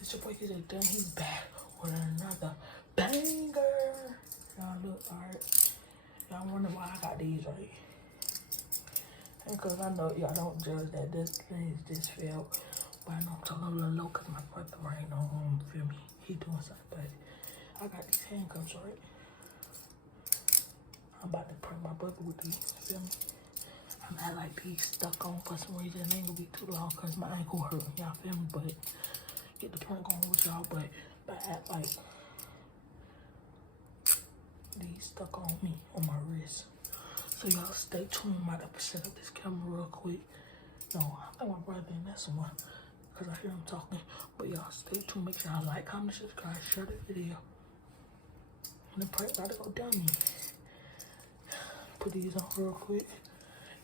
It's your boy today. Then he's back with another banger. Y'all look alright. Y'all wonder why I got these right. And cause I know y'all don't judge that this thing is just failed. But I know I'm talking a little low cause my brother right on home, feel me? He doing something, but I got these handcuffs right. I'm about to prank my brother with these, feel me? I'm at like these stuck on for some reason. It ain't gonna be too long cause my ankle hurt, y'all feel me? But get the prank on with y'all, but act like these stuck on me, on my wrist. So y'all stay tuned. I'm about to set up this camera real quick. No, I think my brother in that somewhere because I hear him talking. But y'all stay tuned. Make sure y'all like, comment, subscribe, share the video. And the prank about to go down. Put these on real quick.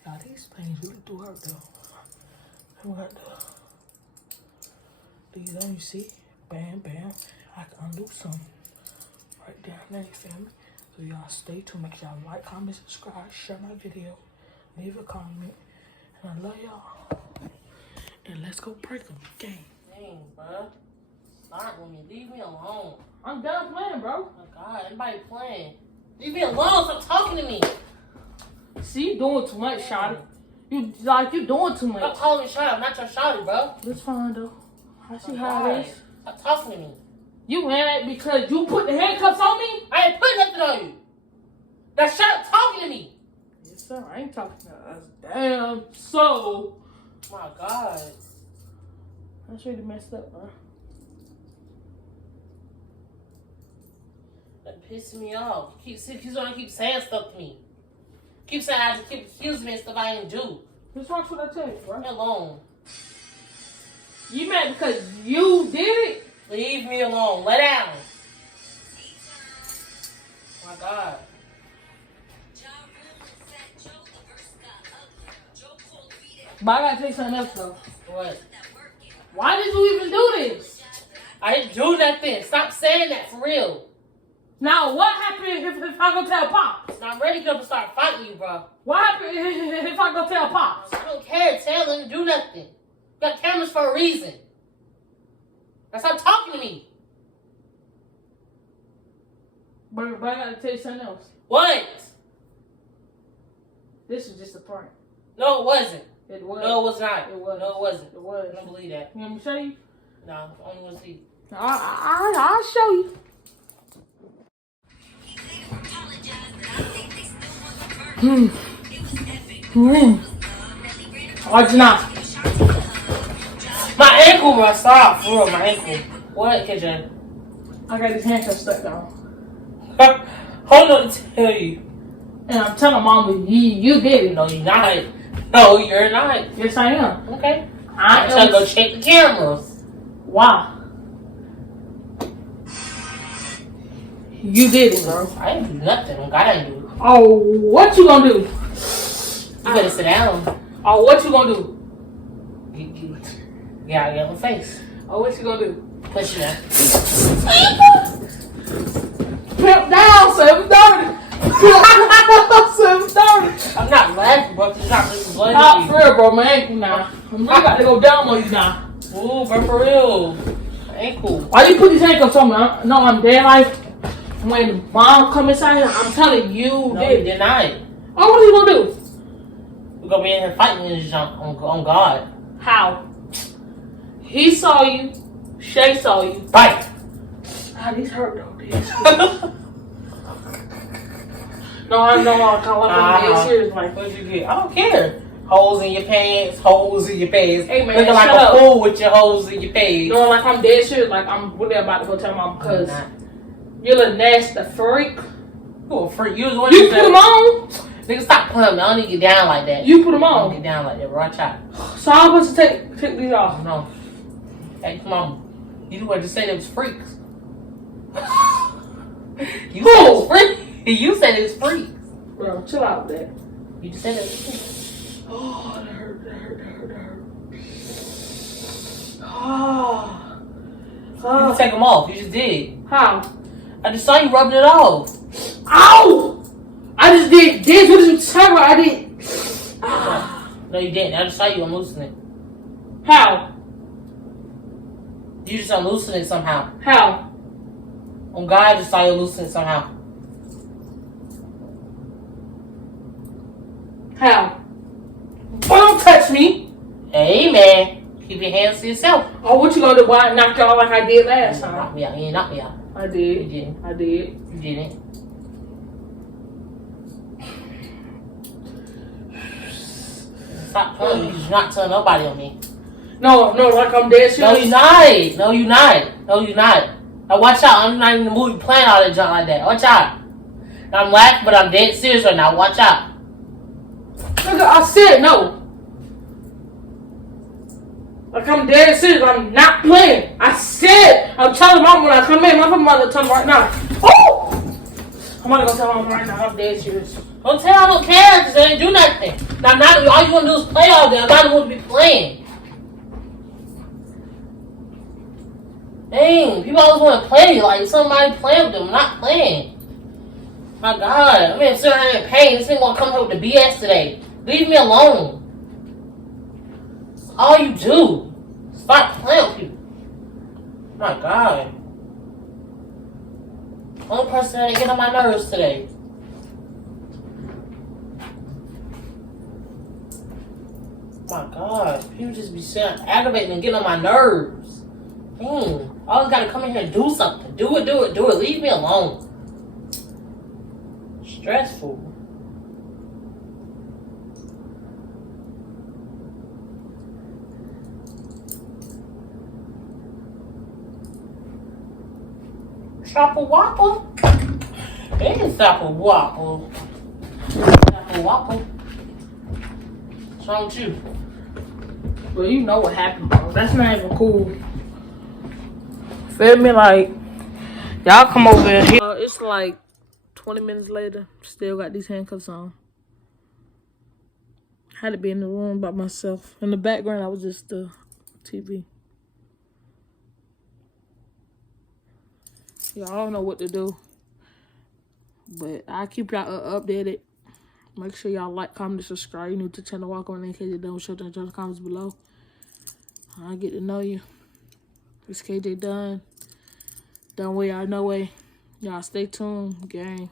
Y'all, these things really do hurt though. And we got these on, you see? Bam, bam. I can undo some right down there, you feel me? So y'all stay tuned. Make sure y'all like, comment, subscribe, share my video, leave a comment. And I love y'all. And let's go break them. Gang. Dang, bro. Stop with me. Leave me alone. I'm done playing, bro. Oh my God, everybody playing. Leave me alone. Stop talking to me. See, you doing too much, shawty. You doing too much. Stop calling me shawty. I'm not your shawty, bro. It's fine though. I see how it is. Stop talking to me. You mad because you put the handcuffs on me? I ain't putting nothing on you. Now shut up talking to me. Yes, sir. I ain't talking to us. Damn. So. My God. That's really messed up, bro. That pisses me off. He's gonna keep saying stuff to me. Keep saying I just keep accusing me of stuff I didn't do. What's wrong with what I tell you, bro? Leave me alone. You mad because you did it? Leave me alone. Lay down. My God. But I gotta tell you something else though. What? Why did you even do this? I didn't do nothing. Stop saying that for real. Now, what happened if I go tell Pops? I'm ready to come and start fighting you, bro. What happened if I go tell Pops? I don't care. Tell him to do nothing. You got cameras for a reason. Now stop talking to me. But I gotta tell you something else. What? This is just a prank. No, it wasn't. It was. No, it was not. It was. No, it wasn't. It was. I don't believe that. You want me to show you? No, I only want to see. I'll show you. Watch now. My ankle, bro. Stop. For real, my ankle. What, KJ? I got these handcuffs stuck down. Hold on to tell you. And I'm telling Mama, you did it. No, you're not. No, you're not. Yes, I am. Okay. I'm trying to go check the cameras. Why? You did it, bro. I didn't do nothing. God, I didn't do it. Oh, what you gonna do? You better sit down. Oh, what you gonna do? Get out of my face. Oh, what you gonna do? Push you down. Pimp down, 730. 730. I'm not laughing, bro. It's not really bloody. Not for real, bro. My ankle now. I'm really got to go down on you now. Ooh, bro, for real. My ankle. Why you put these handcuffs on me? No, I'm dead. Like, when mom come inside here, I'm telling you, No, you did not. Oh, what are you gonna do? We're gonna be in here fighting in this junk on God. How? He saw you. Shay saw you. Fight. Ah, these hurt though. No, I know. I'm dead serious. Like, what'd you get? I don't care. Holes in your pants, holes in your pants. Hey man, looking like a fool with your holes in your pants. No, like I'm dead serious. Like I'm really about to go tell mom because you're a nasty freak. You a freak? You was one. You put them on. Nigga, stop playing me. I don't need to get down like that. You put them on. I don't get down like that. Watch out. So I'm supposed to take these off. No. Hey, come on. You were just saying it was freaks. You said it was freaks. You said it was freaks. Bro, chill out with that. You just said it was freaks. Oh, that hurt. Oh. You can take them off. You just did. How? I just saw you rubbing it off. Ow! I just did this. What did you tell me? I did. No, you didn't. I just saw you unloosening it. How? You just are loosening somehow. How? On God, I just saw you loosening somehow. How? Don't touch me. Hey, man. Keep your hands to yourself. Oh, what you gonna do? Why knock you out like I did last time? Knock me out. You ain't knock me out. I did. You didn't. I did. You didn't. Stop telling me. You're not telling nobody on me. No, like I'm dead serious. No, you're not. No, you're not. No, you're not. Now, watch out. I'm not in the movie playing all that junk like that. Watch out. Now, I'm laughing, but I'm dead serious right now. Watch out. Nigga, I said no. Like I'm dead serious. I'm not playing. I said I'm telling mom when I come in. My mother tell me right now. Oh! I'm gonna go tell mom right now. I'm dead serious. Don't tell I don't care because they ain't do nothing. Now, all you want to do is play all day. I'm not going to be playing. Dang, people always want to play like somebody playing with them. I'm not playing. My God, I'm in sitting here in pain. This thing gonna come here with the BS today. Leave me alone. That's all you do. Stop playing with people. My God. Only person that ain't get on my nerves today. My God, people just be sitting aggravating and getting on my nerves. Dang. I always gotta come in here and do something. Do it. Leave me alone. Stressful. Stop a whopper? They can stop a whopper. Stop a whopper. What's wrong with you? Well, you know what happened, bro. That's not even cool. Feel me? Like, y'all come over here. It's like 20 minutes later. Still got these handcuffs on. Had to be in the room by myself. In the background, I was just the TV. Y'all don't know what to do. But I'll keep y'all updated. Make sure y'all like, comment, and subscribe. You new to the channel. Walk on in case you don't show down in the comments below. I'll get to know you. It's KJ Dunn. Done way, y'all know way. Y'all stay tuned. Gang.